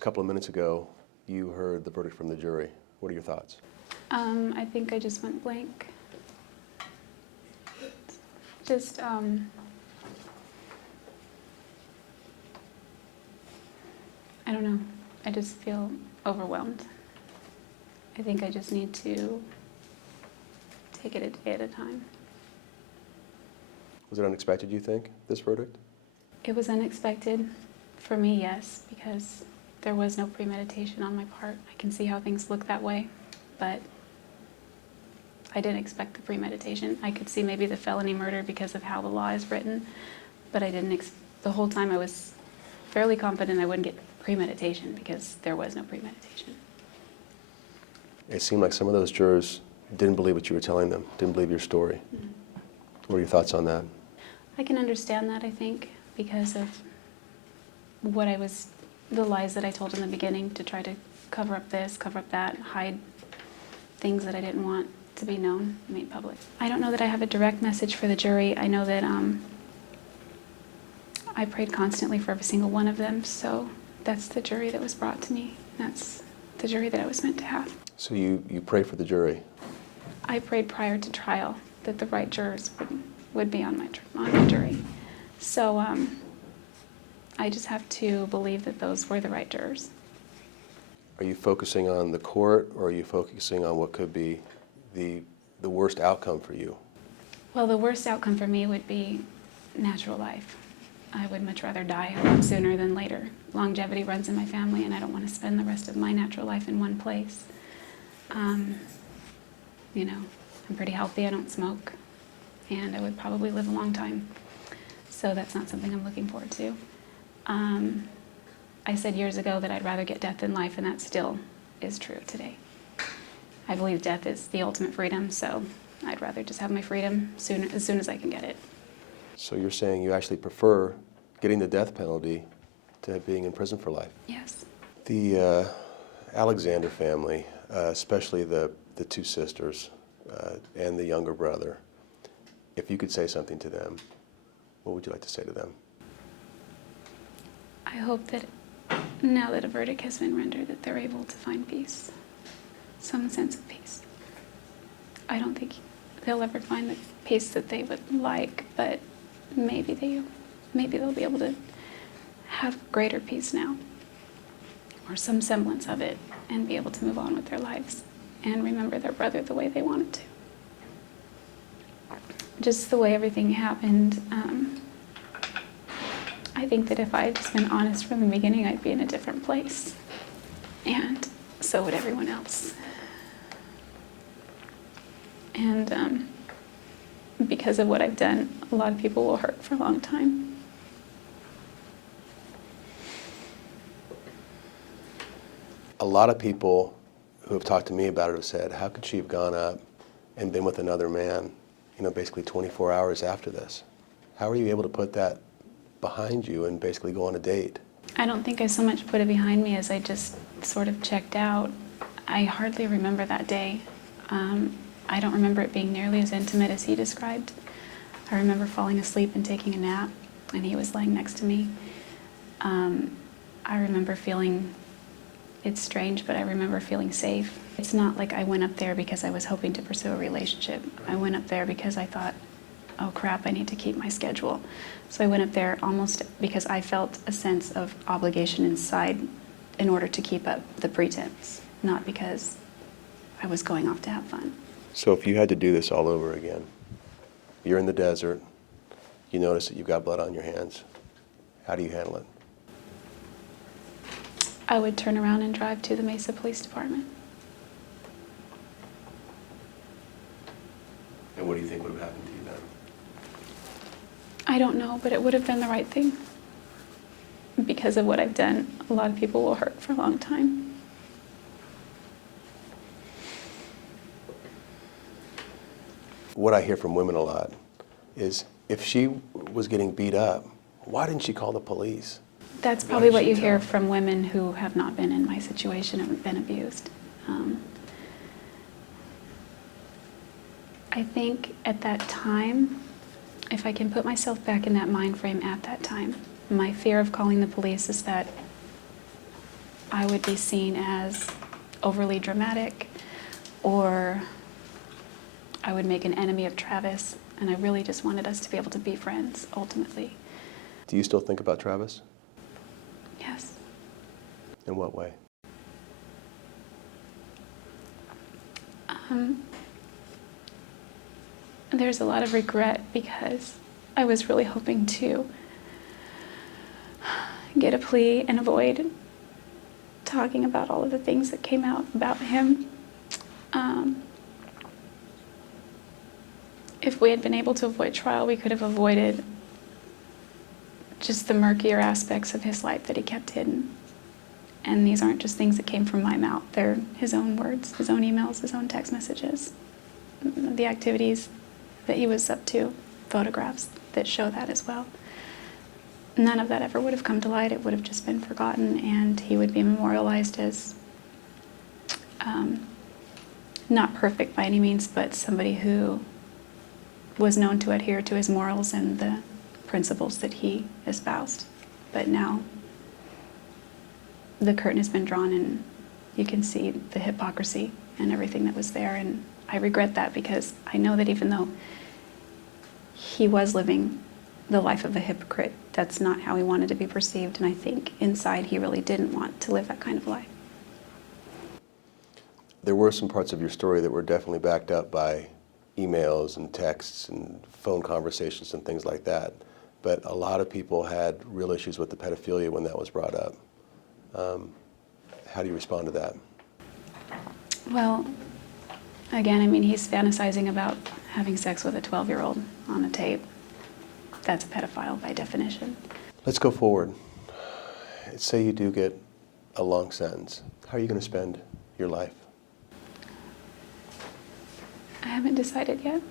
A couple of minutes ago, you heard the verdict from the jury. What are your thoughts? I think I just went blank. Just, I don't know. I just feel overwhelmed. I think I just need to take it a day at a time. Was it unexpected, you think, this verdict? It was unexpected for me, yes, because there was no premeditation on my part. I can see how things look that way, but I didn't expect the premeditation. I could see maybe the felony murder because of how the law is written, but I didn't. The whole time I was fairly confident I wouldn't get premeditation because there was no premeditation. It seemed like some of those jurors didn't believe what you were telling them, didn't believe your story. Mm-hmm. What are your thoughts on that? I can understand that, I think, because of the lies that I told in the beginning to try to cover up this, cover up that, hide things that I didn't want to be known, made public. I don't know that I have a direct message for the jury. I know that I prayed constantly for every single one of them, so that's the jury that was brought to me. That's the jury that I was meant to have. So you prayed for the jury? I prayed prior to trial that the right jurors would be on my jury. So I just have to believe that those were the right jurors. Are you focusing on the court, or are you focusing on what could be the worst outcome for you? Well, the worst outcome for me would be natural life. I would much rather die a lot sooner than later. Longevity runs in my family, and I don't want to spend the rest of my natural life in one place. You know, I'm pretty healthy, I don't smoke, and I would probably live a long time. So that's not something I'm looking forward to. I said years ago that I'd rather get death than life, and that still is true today. I believe death is the ultimate freedom, so I'd rather just have my freedom as soon as I can get it. So you're saying you actually prefer getting the death penalty to being in prison for life? Yes. The Alexander family, especially the two sisters and the younger brother, if you could say something to them, what would you like to say to them? I hope that now that a verdict has been rendered, that they're able to find peace, some sense of peace. I don't think they'll ever find the peace that they would like, but maybe they'll be able to have greater peace now, or some semblance of it, and be able to move on with their lives and remember their brother the way they wanted to. Just the way everything happened, I think that if I had just been honest from the beginning, I'd be in a different place. And so would everyone else. And because of what I've done, a lot of people will hurt for a long time. A lot of people who have talked to me about it have said, how could she have gone up and been with another man, basically 24 hours after this? How are you able to put that behind you and basically go on a date? I don't think I so much put it behind me as I just sort of checked out. I hardly remember that day. I don't remember it being nearly as intimate as he described. I remember falling asleep and taking a nap, and he was laying next to me. I remember feeling, it's strange, but I remember feeling safe. It's not like I went up there because I was hoping to pursue a relationship. I went up there because I thought, oh crap, I need to keep my schedule. So I went up there almost because I felt a sense of obligation inside in order to keep up the pretense, not because I was going off to have fun. So if you had to do this all over again, you're in the desert, you notice that you've got blood on your hands, how do you handle it? I would turn around and drive to the Mesa Police Department. And what do you think would have happened to you then? I don't know, but it would have been the right thing. Because of what I've done, a lot of people will hurt for a long time. What I hear from women a lot is if she was getting beat up, why didn't she call the police? That's probably what you hear from women who have not been in my situation and been abused. I think at that time, if I can put myself back in that mind frame at that time, my fear of calling the police is that I would be seen as overly dramatic, or I would make an enemy of Travis, and I really just wanted us to be able to be friends, ultimately. Do you still think about Travis? Yes. In what way? There's a lot of regret because I was really hoping to get a plea and avoid talking about all of the things that came out about him. If we had been able to avoid trial, we could have avoided just the murkier aspects of his life that he kept hidden. And these aren't just things that came from my mouth. They're his own words, his own emails, his own text messages, the activities that he was up to, photographs that show that as well. None of that ever would have come to light. It would have just been forgotten, and he would be memorialized as not perfect by any means, but somebody who was known to adhere to his morals and the principles that he espoused. But now the curtain has been drawn, and you can see the hypocrisy and everything that was there, and I regret that because I know that even though he was living the life of a hypocrite, that's not how he wanted to be perceived, and I think inside he really didn't want to live that kind of life. There were some parts of your story that were definitely backed up by emails and texts and phone conversations and things like that, but a lot of people had real issues with the pedophilia when that was brought up. How do you respond to that? Well, again, I mean, he's fantasizing about having sex with a 12-year-old on a tape. That's a pedophile by definition. Let's go forward. Say you do get a long sentence. How are you going to spend your life? I haven't decided yet.